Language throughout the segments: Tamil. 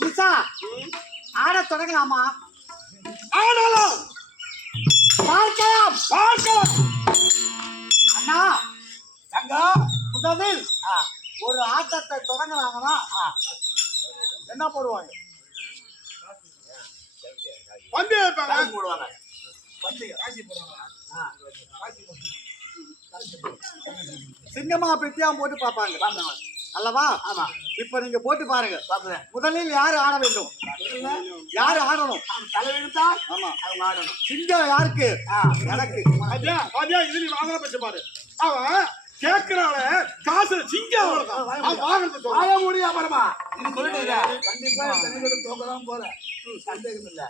நிசா ஆட தொடங்கலாமா? ஆனாலும் பார்க்கலாம். பார்க்கலாம் அண்ணா தங்கா. முதலில் ஒரு ஆட்டத்தை தொடங்கலாங்கன்னா என்ன போடுவாங்க வந்து வைப்பாங்க. போடுவாங்க சிங்கமா பெட்டியா போட்டு பார்ப்பாங்க. அல்லவா? ஆமா. இப்ப நீங்க போட்டு பாருங்க. பாக்குறேன் முதலில் யாரு ஆட வேண்டும்? யாரு ஆடணும்? தலைவெடுத்தா ஆமா. அவங்க ஆடணும். சிங்கம் யாருக்கு? எனக்கு. வாங்கல பச்சை பாரு. அவன் கேக்குறாள காசு சிங்கம் வாங்குறது. ஆய முடியும் இது சொல்லிட்டு கண்டிப்பா தலைவெடு தோக்கதான் போறேன். சந்தேகம் இல்ல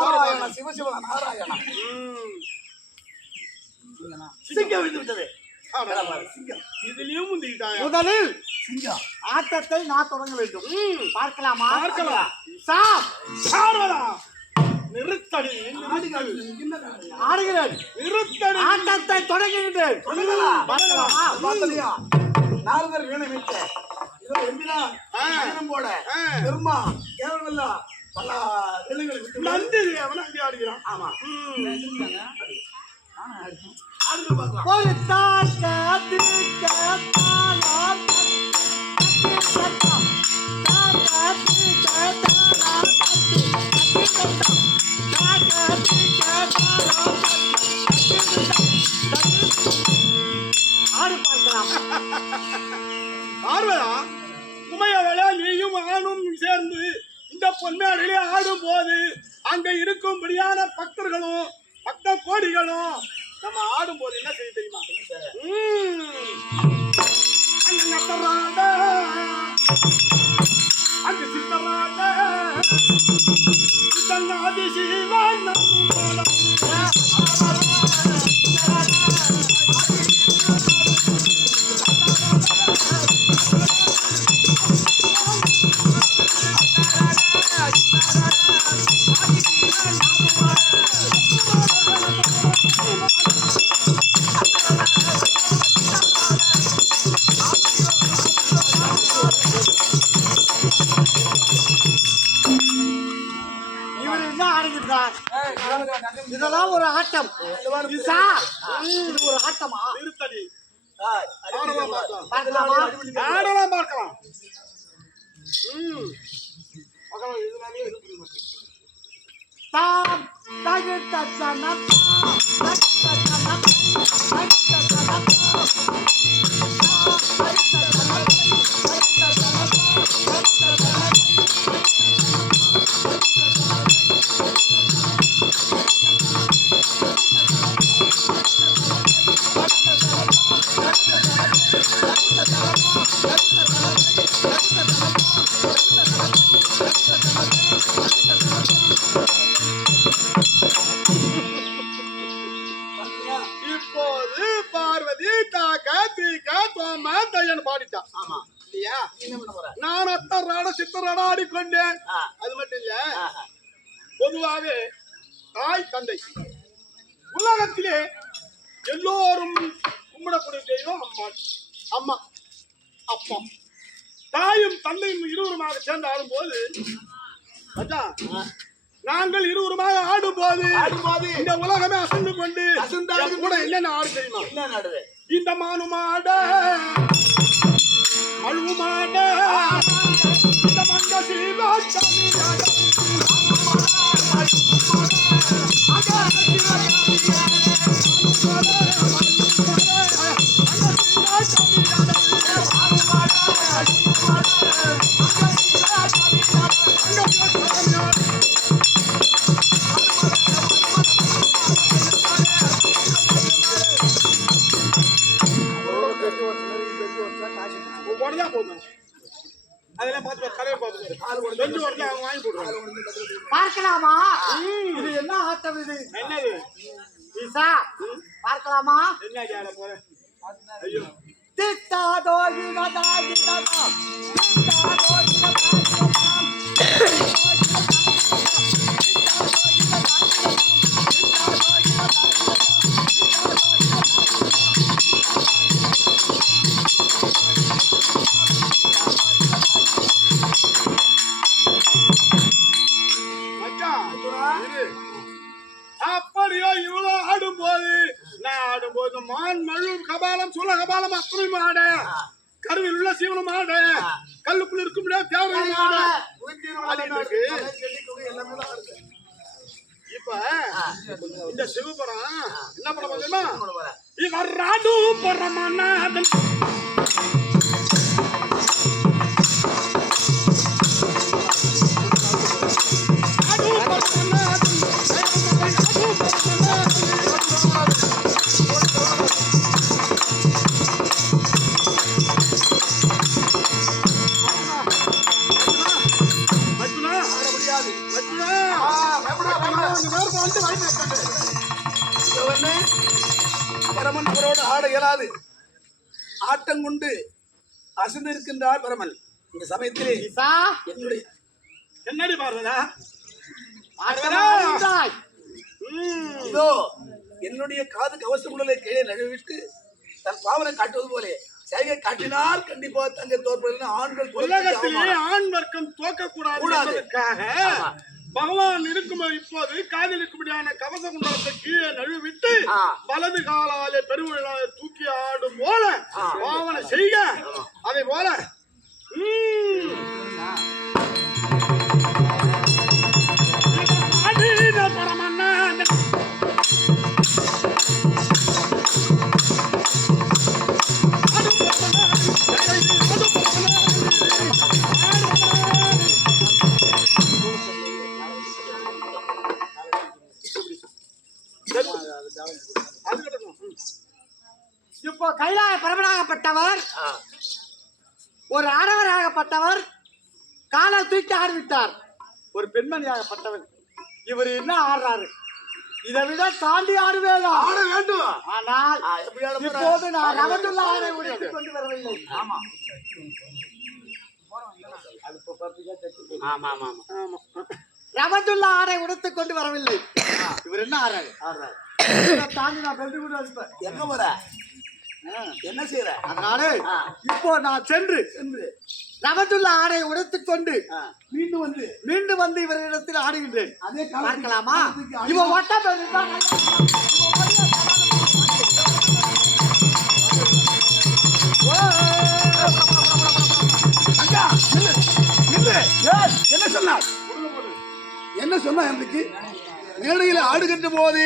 நாராயண சிவசிவ நாராயண. சிங்கம் விழுந்து விட்டது முதலில் ஆட்டத்தை நான் தொடங்க வேண்டும். பார்க்கலாமா? பார்க்கலாம். சாம் சார்வதா நிறுத்தடி ஆடுகிறேன் நிறுத்தடி. ஆட்டத்தை தொடங்குகின்றேன். நாரதர் வீணை மீட்ட இதோ எம்பினா போட. பெருமா கேவலம் இல்ல பல அவன் ஆடுகிறான். ஆமா. ஆடுகள் பார்க்கலாம் ஒரு தாக்க திருக்க தாளம் ஆடு பார்க்கலாம். பார்வதா உமையவள நீயும் ஆணும் சேர்ந்து இந்த பொன்மேடையிலே ஆடும் போது அங்க இருக்கும்படியான பக்தர்களும் பக்த கோடிகளும் நம்ம ஆடும் போது என்ன செய்ய தெரியுமா. அங்க நட்டராட சித்தராட இந்த இதெல்லாம் ஒரு ஆட்டம். இது ஒரு ஆட்டமா? நிறுத்தடி. ஆடலாம் பார்க்கலாம். ம். பார்க்கலாம் இதனாலே மாட்டேங்குது. தாம் சனம் சித்தராட ஆடிக்கொண்டேன் ஆ. அது மட்டும் இல்ல. பொதுவாக தாய் தந்தை. உலகத்திலே எல்லோரும் கும்பிடக்கூடிய தெய்வம் அம்மா அம்மா. அப்பா. தாயும் தந்தையும் இருவருமாக சேர்ந்து ஆடும்போது நாங்கள் இருவருமாக ஆடும்போது இந்த உலகமே அசந்து கொண்டு கூட என்னென்ன ஆடு தெரியுமா? என்ன இந்த மானுமாட அழுவுமாட பார்க்கலாமா? இது என்ன ஆட்டம் இது என்னது பார்க்கலாமா? என்ன கேட போற? ஐயோ. கபாலம் அத்தனையும் ஆட கருவில் உள்ள சீவனம் ஆட கல்லுக்குள்ள இருக்கும் தேவையான வருது. இப்ப இந்த சிவபுரம் என்ன பண்ண தெரியுமா இவர் ராடு பரமநாதன் பரமன் அவரோடு ஆட இயலாது. ஆட்டம் கொண்டு அசந்து இருக்கின்றார் பரமன். இந்த சமயத்திலே என்னுடைய என்னடி பார்வதா. இதோ என்னுடைய காது கவசமுடலை கீழே நழுவிட்டு தன் பாவனை காட்டுவது போலே. சைகை காட்டினால் கண்டிப்பா தங்க தோற்பதில் ஆண்கள் குறைத்து உலகத்திலே அவமானம். ஆண் வர்க்கம் தோக்கக்கூடாது பகவான் இருக்கும் இப்போது காதில் இருக்கும்படியான கவச குண்டலத்தை கீழே நழுவிட்டு. வலது காலாலே பெருவிழாவை தூக்கி ஆடும் போல பாவனை செய்க அதை போல ம். இப்போ கைலாய பரமனாகப்பட்டவர். ஒரு ஆடவராகப்பட்டவர் காலை தூக்கி ஆடிவிட்டார். ஒரு பெண்மணியாகப்பட்டவர். இவர் என்ன ஆடுறாரு? இதை விட தாண்டி ஆட வேண்டும்? ஆனால் ஆட போற? இப்போது நான் ரவந்துள்ள ஆடை உடைத்து கொண்டு வரவில்லை. ஆமா. ஆமா ஆடை உடுத்து கொண்டு வரவில்லை. இவர் என்ன ஆடுறாரு? ஆடுறாரு. தாண்டி நான் பெருந்து கொண்டு வச்சுப்பேன் எங்க போற என்ன செய்யற அதனால ஆ. இப்போ நான் சென்று சென்று ரவந்துள்ள ஆடை உடுத்துக் கொண்டு ஆ, மீண்டும் வந்து மீண்டும் வந்து இவரிடத்தில் ஆடுகின்றேன் அதே பார்க்கலாமா காலத்துக்கு இவன் ஒட்ட பெருந்தான் அக்கா, நில்லு, நில்லு. என்ன சொன்னார் என்ன சொன்னா எனக்கு மேடையில் ஆடுகின்ற போது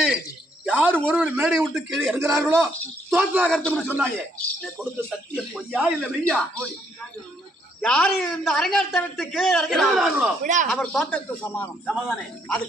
யார் ஒருவர் மேடையை விட்டு கீழே இறங்குறார்களோ தோற்றாகர்த்தம் சொன்னாங்க கொடுத்த சத்தியம் பொய்யா இல்ல மெய்யா? யாரு இந்த அரங்கேற்றத்துக்கு இறங்குறாங்களோ? அவர் தோட்டத்துக்கு சமானம். சமாதானே. அது